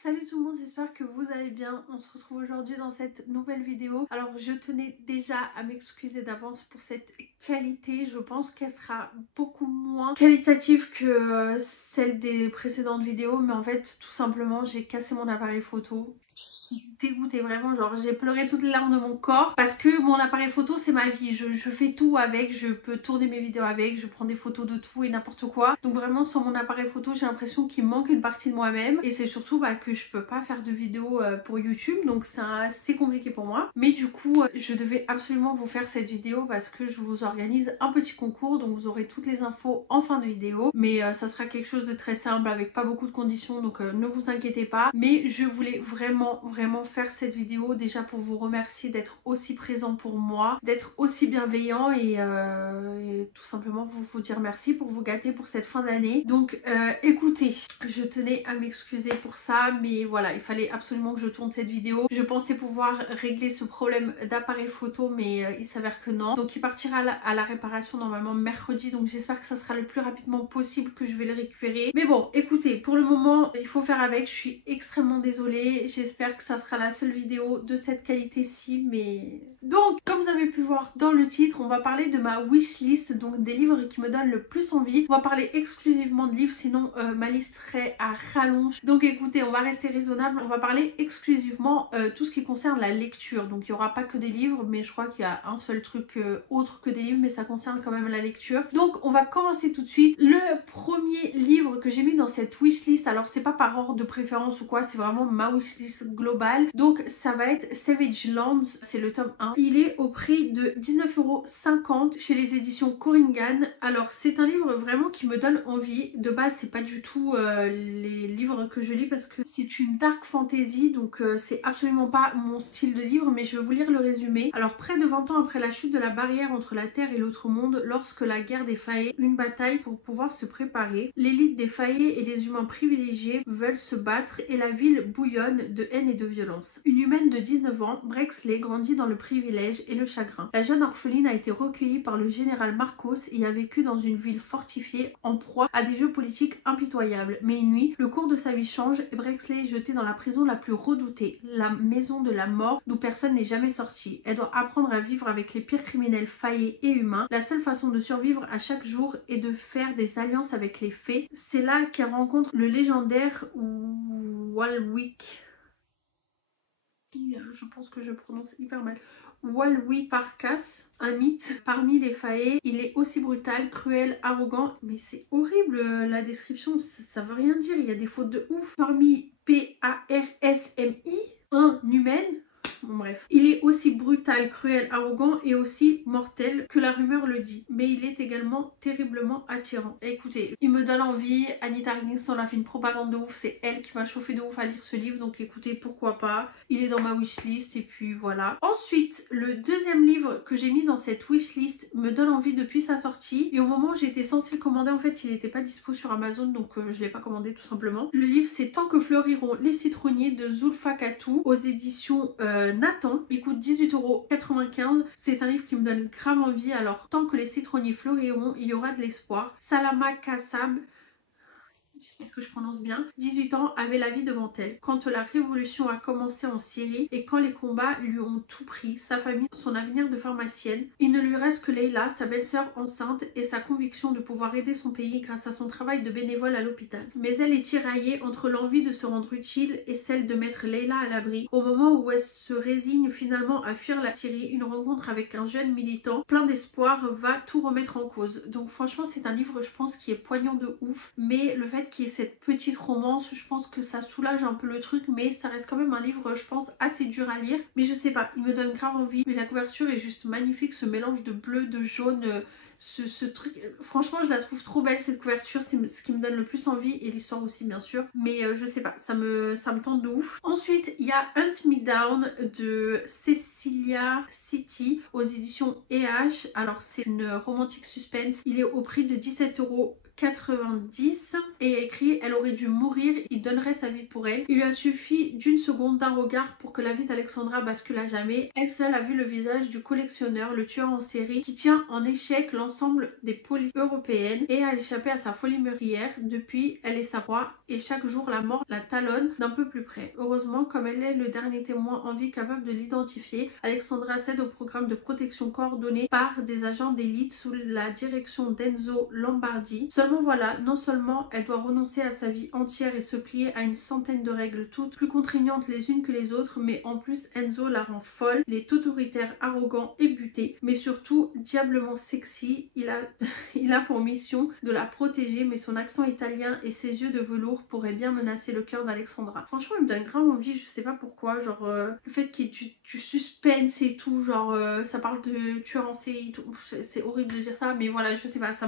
Salut tout le monde, j'espère que vous allez bien. On se retrouve aujourd'hui dans cette nouvelle vidéo. Alors je tenais déjà à m'excuser d'avance pour cette qualité. Je pense qu'elle sera beaucoup moins qualitative que celle des précédentes vidéos. Mais en fait, tout simplement, j'ai cassé mon appareil photo. Je suis dégoûtée vraiment, genre j'ai pleuré toutes les larmes de mon corps parce que mon appareil photo c'est ma vie, je fais tout avec, je peux tourner mes vidéos avec, je prends des photos de tout et n'importe quoi. Donc vraiment sur mon appareil photo j'ai l'impression qu'il manque une partie de moi-même et c'est surtout que je peux pas faire de vidéos pour YouTube, donc c'est assez compliqué pour moi. Mais du coup je devais absolument vous faire cette vidéo parce que je vous organise un petit concours, donc vous aurez toutes les infos en fin de vidéo. Mais ça sera quelque chose de très simple avec pas beaucoup de conditions, donc ne vous inquiétez pas. Mais je voulais vraiment faire cette vidéo déjà pour vous remercier d'être aussi présent pour moi, d'être aussi bienveillant et tout simplement vous dire merci, pour vous gâter pour cette fin d'année. Donc écoutez, je tenais à m'excuser pour ça, mais voilà, il fallait absolument que je tourne cette vidéo. Je pensais pouvoir régler ce problème d'appareil photo, mais il s'avère que non. Donc il partira à la réparation normalement mercredi, donc j'espère que ça sera le plus rapidement possible que je vais le récupérer. Mais bon, écoutez, pour le moment, il faut faire avec. Je suis extrêmement désolée. J'espère que ça sera la seule vidéo de cette qualité-ci, mais... Donc, comme vous avez pu voir dans le titre, on va parler de ma wishlist, donc des livres qui me donnent le plus envie. On va parler exclusivement de livres, sinon ma liste serait à rallonge. Donc écoutez, on va rester raisonnable. On va parler exclusivement tout ce qui concerne la lecture. Donc il n'y aura pas que des livres, mais je crois qu'il y a un seul truc autre que des livres, mais ça concerne quand même la lecture. Donc on va commencer tout de suite. Le premier livre que j'ai mis dans cette wishlist, alors c'est pas par ordre de préférence ou quoi, c'est vraiment ma wishlist globale. Donc ça va être Savage Lands, c'est le tome 1. Il est au prix de 19,50 € chez les éditions Corrigan. Alors c'est un livre vraiment qui me donne envie. De base c'est pas du tout les livres que je lis parce que c'est une dark fantasy, donc c'est absolument pas mon style de livre, mais je vais vous lire le résumé. Alors près de 20 ans après la chute de la barrière entre la Terre et l'autre monde, lorsque la guerre des Fae, une bataille pour pouvoir se préparer, l'élite des Fae et les humains privilégiés veulent se battre et la ville bouillonne de haine et de violence. Une humaine de 19 ans, Brexley, grandit dans le privilège et le chagrin. La jeune orpheline a été recueillie par le général Marcos et a vécu dans une ville fortifiée en proie à des jeux politiques impitoyables. Mais une nuit, le cours de sa vie change et Brexley est jetée dans la prison la plus redoutée, la maison de la mort d'où personne n'est jamais sorti. Elle doit apprendre à vivre avec les pires criminels faillés et humains. La seule façon de survivre à chaque jour est de faire des alliances avec les fées. C'est là qu'elle rencontre le légendaire Walwick. Je pense que je prononce hyper mal. Walwick Farkas, un mythe parmi les Fae. Il est aussi brutal, cruel, arrogant, mais c'est horrible la description, ça veut rien dire, il y a des fautes de ouf. Parmi Parsmi, un humaine. Bon bref. Il est aussi brutal, cruel, arrogant et aussi mortel que la rumeur le dit. Mais il est également terriblement attirant. Et écoutez, il me donne envie. Anita Arkinson a fait une propagande de ouf. C'est elle qui m'a chauffé de ouf à lire ce livre. Donc écoutez, pourquoi pas. Il est dans ma wishlist et puis voilà. Ensuite, le deuxième livre que j'ai mis dans cette wishlist me donne envie depuis sa sortie. Et au moment où j'étais censée le commander, en fait, il n'était pas dispo sur Amazon. Donc je ne l'ai pas commandé tout simplement. Le livre, c'est Tant que fleuriront les citronniers de Zulfa Katou aux éditions Nathan. Il coûte 18,95 €. C'est un livre qui me donne grave envie. Alors, tant que les citronniers fleuriront, il y aura de l'espoir. Salama Kassab, j'espère que je prononce bien, 18 ans, avait la vie devant elle. Quand la révolution a commencé en Syrie et quand les combats lui ont tout pris, sa famille, son avenir de pharmacienne, il ne lui reste que Leila, sa belle-sœur enceinte et sa conviction de pouvoir aider son pays grâce à son travail de bénévole à l'hôpital. Mais elle est tiraillée entre l'envie de se rendre utile et celle de mettre Leila à l'abri. Au moment où elle se résigne finalement à fuir la Syrie, une rencontre avec un jeune militant plein d'espoir va tout remettre en cause. Donc franchement c'est un livre je pense qui est poignant de ouf, mais le fait qu'il y ait cette petite romance, je pense que ça soulage un peu le truc, mais ça reste quand même un livre je pense assez dur à lire. Mais je sais pas, il me donne grave envie, mais la couverture est juste magnifique, ce mélange de bleu, de jaune, ce truc, franchement je la trouve trop belle cette couverture, c'est ce qui me donne le plus envie et l'histoire aussi bien sûr, mais je sais pas, ça me tente de ouf. Ensuite il y a Hunt Me Down de Cecilia City aux éditions EH. Alors c'est une romantique suspense, il est au prix de 17,90 €. 90 et écrit: elle aurait dû mourir, il donnerait sa vie pour elle. Il lui a suffi d'une seconde, d'un regard pour que la vie d'Alexandra bascule à jamais. Elle seule a vu le visage du collectionneur, le tueur en série qui tient en échec l'ensemble des polices européennes et a échappé à sa folie meurtrière. Depuis, elle est sa proie et chaque jour la mort la talonne d'un peu plus près. Heureusement, comme elle est le dernier témoin en vie capable de l'identifier, Alexandra cède au programme de protection coordonné par des agents d'élite sous la direction d'Enzo Lombardi. Seulement voilà, non seulement elle doit renoncer à sa vie entière et se plier à une centaine de règles toutes plus contraignantes les unes que les autres, mais en plus Enzo la rend folle, il est autoritaire, arrogant et buté, mais surtout diablement sexy. Il a pour mission de la protéger, mais son accent italien et ses yeux de velours pourraient bien menacer le cœur d'Alexandra. Franchement, il me donne grave envie, je sais pas pourquoi, genre le fait qu'il y ait du suspense et tout, genre ça parle de tueur en série, c'est horrible de dire ça, mais voilà, je sais pas, ça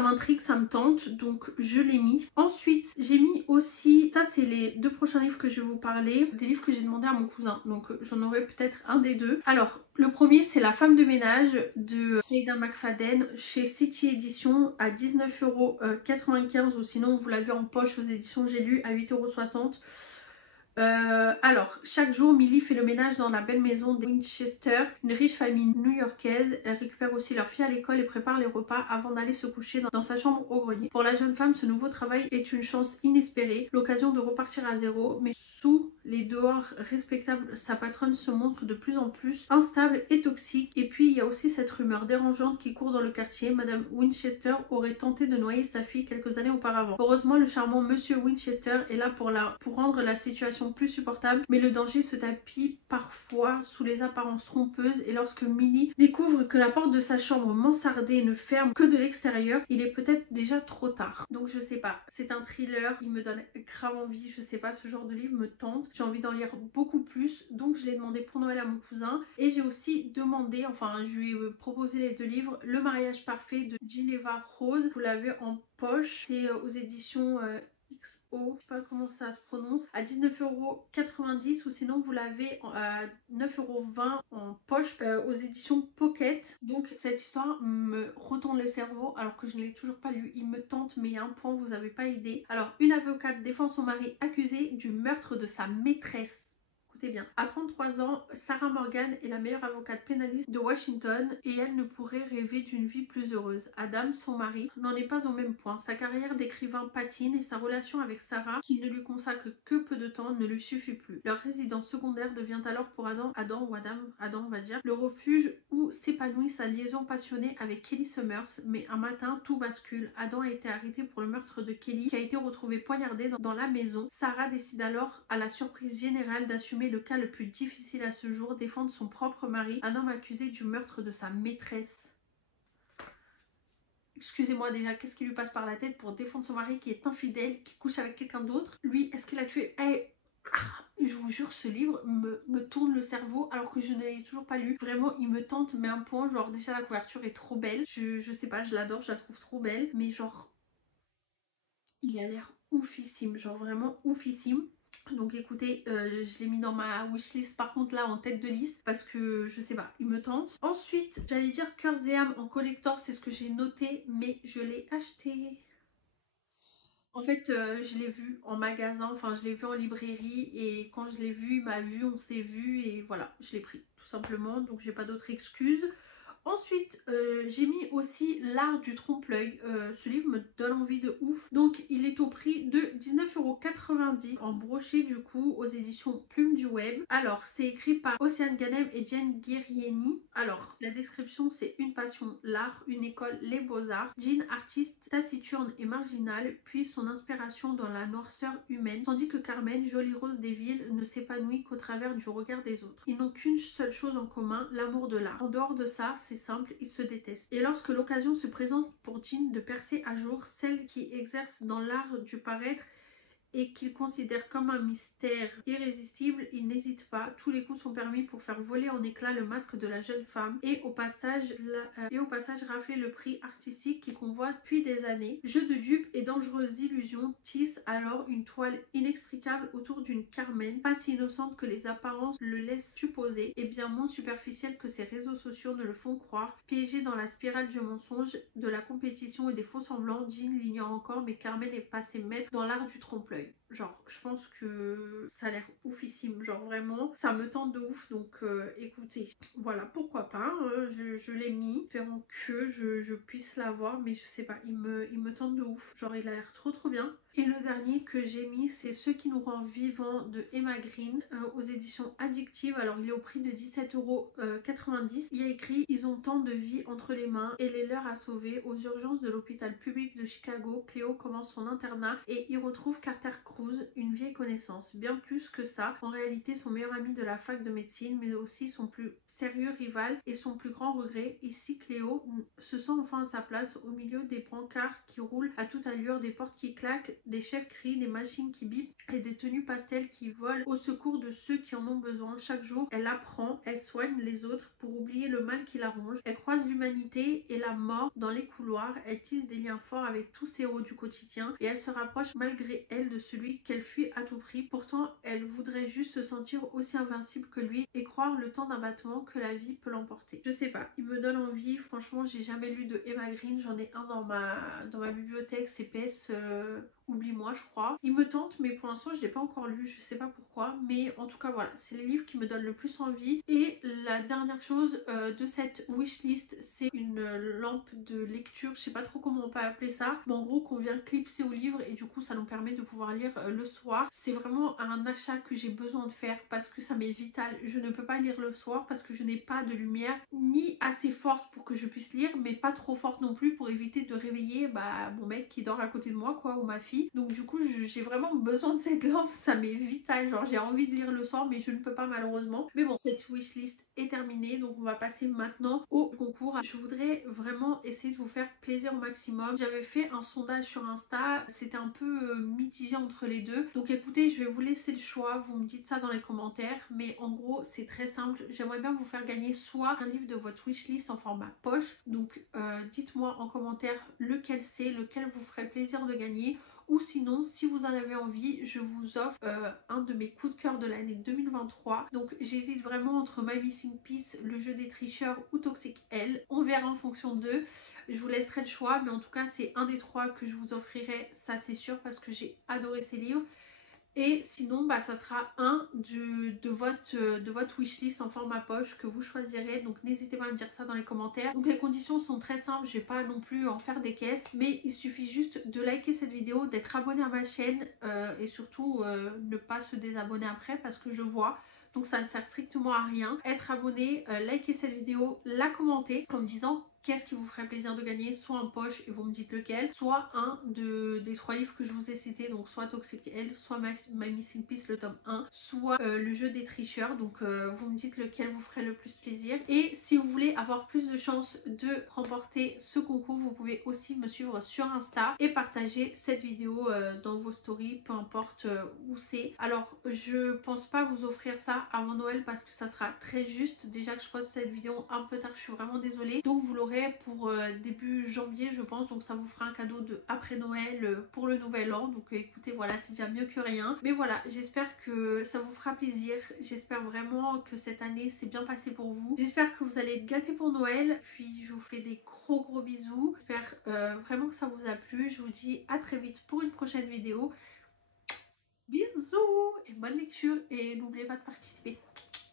m'intrigue, ça me tente, donc je l'ai mis. Ensuite, j'ai mis aussi, ça c'est les deux prochains livres que je vais vous parler, des livres que j'ai demandé à mon cousin, donc j'en aurai peut-être un des deux. Alors, le premier c'est La femme de ménage de Freida McFadden chez City Edition à 19,95 € ou sinon vous l'avez en poche aux éditions J'ai lu à 8,60 €. Alors, chaque jour, Millie fait le ménage dans la belle maison des Winchester, une riche famille new-yorkaise. Elle récupère aussi leur fille à l'école et prépare les repas avant d'aller se coucher dans sa chambre au grenier. Pour la jeune femme, ce nouveau travail est une chance inespérée, l'occasion de repartir à zéro, mais sous les dehors respectables, sa patronne se montre de plus en plus instable et toxique. Et puis, il y a aussi cette rumeur dérangeante qui court dans le quartier. Madame Winchester aurait tenté de noyer sa fille quelques années auparavant. Heureusement, le charmant Monsieur Winchester est là pour rendre la situation plus supportable, mais le danger se tapit parfois sous les apparences trompeuses et lorsque Millie découvre que la porte de sa chambre mansardée ne ferme que de l'extérieur, il est peut-être déjà trop tard. Donc je sais pas, c'est un thriller, il me donne grave envie, je sais pas, ce genre de livre me tente, j'ai envie d'en lire beaucoup plus, donc je l'ai demandé pour Noël à mon cousin et j'ai aussi demandé, enfin je lui ai proposé les deux livres, Le mariage parfait de Ginevra Rose, vous l'avez en poche, c'est aux éditions XO, je sais pas comment ça se prononce, à 19,90 € ou sinon vous l'avez à 9,20 € en poche aux éditions Pocket. Donc cette histoire me retourne le cerveau alors que je ne l'ai toujours pas lu, il me tente mais il y a un point vous n'avez pas idée. Alors une avocate défend son mari accusé du meurtre de sa maîtresse. Écoutez bien, à 33 ans, Sarah Morgan est la meilleure avocate pénaliste de Washington et elle ne pourrait rêver d'une vie plus heureuse. Adam, son mari, n'en est pas au même point. Sa carrière d'écrivain patine et sa relation avec Sarah, qui ne lui consacre que peu de temps, ne lui suffit plus. Leur résidence secondaire devient alors pour Adam on va dire, le refuge où s'épanouit sa liaison passionnée avec Kelly Summers. Mais un matin, tout bascule. Adam a été arrêté pour le meurtre de Kelly, qui a été retrouvé poignardé dans la maison. Sarah décide alors, à la surprise générale, d'assumer le cas le plus difficile à ce jour, défendre son propre mari, un homme accusé du meurtre de sa maîtresse. Excusez-moi déjà, qu'est-ce qui lui passe par la tête pour défendre son mari qui est infidèle, qui couche avec quelqu'un d'autre? Lui, est-ce qu'il a tué? Je vous jure, ce livre me tourne le cerveau alors que je ne l'ai toujours pas lu. Vraiment, il me tente, mais un point, genre déjà la couverture est trop belle. Je sais pas, je l'adore, je la trouve trop belle. Mais genre, il a l'air oufissime, genre vraiment oufissime. Donc écoutez, je l'ai mis dans ma wishlist par contre là en tête de liste parce que je sais pas, il me tente. Ensuite, j'allais dire Cœurs et âmes en collector, c'est ce que j'ai noté, mais je l'ai acheté. En fait, je l'ai vu en magasin, enfin je l'ai vu en librairie et quand je l'ai vu, il m'a vu, on s'est vu et voilà, je l'ai pris tout simplement, donc j'ai pas d'autre excuse. Ensuite, j'ai mis aussi L'art du trompe-l'œil. Ce livre me donne envie de ouf. Donc, il est au prix de 19,90 € en brochet du coup aux éditions Plume du Web. Alors, c'est écrit par Océane Ganem et Jen Guerrieni. Alors, la description, c'est une passion, l'art, une école, les beaux-arts. Jean, artiste taciturne et marginale, puis son inspiration dans la noirceur humaine, tandis que Carmen, jolie rose des villes, ne s'épanouit qu'au travers du regard des autres. Ils n'ont qu'une seule chose en commun, l'amour de l'art. En dehors de ça, c'est simple, ils se détestent. Et lorsque l'occasion se présente pour Jean de percer à jour, celle qui exerce dans l'art du paraître et qu'il considère comme un mystère irrésistible, il n'hésite pas. Tous les coups sont permis pour faire voler en éclats le masque de la jeune femme et au passage rafler le prix artistique qu'il convoite depuis des années. Jeux de dupes et dangereuses illusions tissent alors une toile inextricable autour d'une Carmen, pas si innocente que les apparences le laissent supposer, et bien moins superficielle que ses réseaux sociaux ne le font croire. Piégée dans la spirale du mensonge, de la compétition et des faux semblants, Jean l'ignore encore, mais Carmen est passée maître dans l'art du trompe-l'œil. Genre, je pense que ça a l'air oufissime, genre vraiment, ça me tente de ouf, donc écoutez, voilà, pourquoi pas, je l'ai mis, espérons que je puisse l'avoir, mais je sais pas, il me tente de ouf, genre il a l'air trop bien. Et le dernier que j'ai mis, c'est Ceux qui nous rend vivants de Emma Green aux éditions Addictive. Alors il est au prix de 17,90 €. Il y a écrit: ils ont tant de vie entre les mains et les leurs à sauver. Aux urgences de l'hôpital public de Chicago, Cléo commence son internat et y retrouve Carter Cruz, une vieille connaissance. Bien plus que ça, en réalité son meilleur ami de la fac de médecine, mais aussi son plus sérieux rival et son plus grand regret. Ici Cléo se sent enfin à sa place au milieu des brancards qui roulent à toute allure, des portes qui claquent, des chefs crient, des machines qui bipent et des tenues pastel qui volent au secours de ceux qui en ont besoin. Chaque jour, elle apprend, elle soigne les autres pour oublier le mal qui la ronge. Elle croise l'humanité et la mort dans les couloirs. Elle tisse des liens forts avec tous ces héros du quotidien et elle se rapproche malgré elle de celui qu'elle fuit à tout prix. Pourtant, elle voudrait juste se sentir aussi invincible que lui et croire le temps d'un battement que la vie peut l'emporter. Je sais pas, il me donne envie. Franchement, j'ai jamais lu de Emma Green. J'en ai un dans ma bibliothèque CPS. Oublie-moi, je crois. Il me tente, mais pour l'instant je l'ai pas encore lu, je sais pas pourquoi, mais en tout cas voilà, c'est les livres qui me donnent le plus envie. Et la dernière chose de cette wishlist, c'est une lampe de lecture, je sais pas trop comment on peut appeler ça, mais en gros qu'on vient clipser au livre et du coup ça nous permet de pouvoir lire le soir. C'est vraiment un achat que j'ai besoin de faire parce que ça m'est vital. Je ne peux pas lire le soir parce que je n'ai pas de lumière ni assez forte pour que je puisse lire, mais pas trop forte non plus pour éviter de réveiller mon mec qui dort à côté de moi, quoi, ou ma fille. Donc du coup j'ai vraiment besoin de cette lampe, ça m'est vital, genre j'ai envie de lire le soir mais je ne peux pas malheureusement. Mais bon, cette wishlist est terminée, donc on va passer maintenant au concours. Je voudrais vraiment essayer de vous faire plaisir au maximum. J'avais fait un sondage sur Insta, c'était un peu mitigé entre les deux. Donc écoutez, je vais vous laisser le choix, vous me dites ça dans les commentaires, mais en gros c'est très simple. J'aimerais bien vous faire gagner soit un livre de votre wishlist en format poche, donc dites-moi en commentaire lequel c'est, lequel vous ferait plaisir de gagner. Ou sinon, si vous en avez envie, je vous offre un de mes coups de cœur de l'année 2023. Donc j'hésite vraiment entre My Missing Piece, Le Jeu des Tricheurs ou Toxic Elle. On verra en fonction d'eux. Je vous laisserai le choix, mais en tout cas c'est un des trois que je vous offrirai, ça c'est sûr, parce que j'ai adoré ces livres. Et sinon, ça sera un de votre wishlist en format poche que vous choisirez. Donc n'hésitez pas à me dire ça dans les commentaires. Donc les conditions sont très simples, je vais pas non plus en faire des caisses. Mais il suffit juste de liker cette vidéo, d'être abonné à ma chaîne et surtout ne pas se désabonner après parce que je vois. Donc ça ne sert strictement à rien. Être abonné, liker cette vidéo, la commenter en me disant qu'est-ce qui vous ferait plaisir de gagner, soit en poche et vous me dites lequel, soit un des trois livres que je vous ai cités, donc soit Toxic Elle, soit My Missing Piece le tome 1, soit Le Jeu des Tricheurs. Donc vous me dites lequel vous ferait le plus plaisir. Et si vous voulez avoir plus de chances de remporter ce concours, vous pouvez aussi me suivre sur Insta et partager cette vidéo dans vos stories, peu importe où c'est. Alors je pense pas vous offrir ça avant Noël parce que ça sera très juste. Déjà que je poste cette vidéo un peu tard, je suis vraiment désolée. Donc vous l'aurez pour début janvier je pense, donc ça vous fera un cadeau de après Noël pour le nouvel an. Donc écoutez, voilà, c'est déjà mieux que rien. Mais voilà, j'espère que ça vous fera plaisir. J'espère vraiment que cette année s'est bien passée pour vous. J'espère que vous allez être gâtés pour Noël. Puis je vous fais des gros bisous. J'espère vraiment que ça vous a plu. Je vous dis à très vite pour une prochaine vidéo. Bisous et bonne lecture et n'oubliez pas de participer.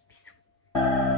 Bisous.